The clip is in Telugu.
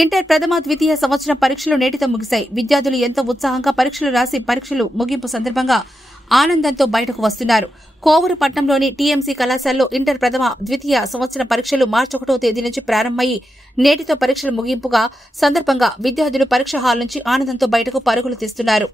ఇంటర్ ప్రథమ ద్వితీయ సంవత్సరం పరీక్షలు నేటితో ముగిశాయి. విద్యార్థులు ఎంతో ఉత్సాహంగా పరీక్షలు రాసి పరీక్షలు ముగింపు సందర్భంగా ఆనందంతో బయటకు వస్తున్నారు. కోవూరు పట్టణంలోని టీఎంసీ కళాశాలలో ఇంటర్ ప్రథమ ద్వితీయ సంవత్సరం పరీక్షలు మార్చి 1వ తేదీ నుంచి ప్రారంభమయ్యి నేటితో పరీక్షలు ముగింపుగా సందర్భంగా విద్యార్థులు పరీక్ష హాల్ నుంచి ఆనందంతో బయటకు పరుగులు తీస్తున్నారు.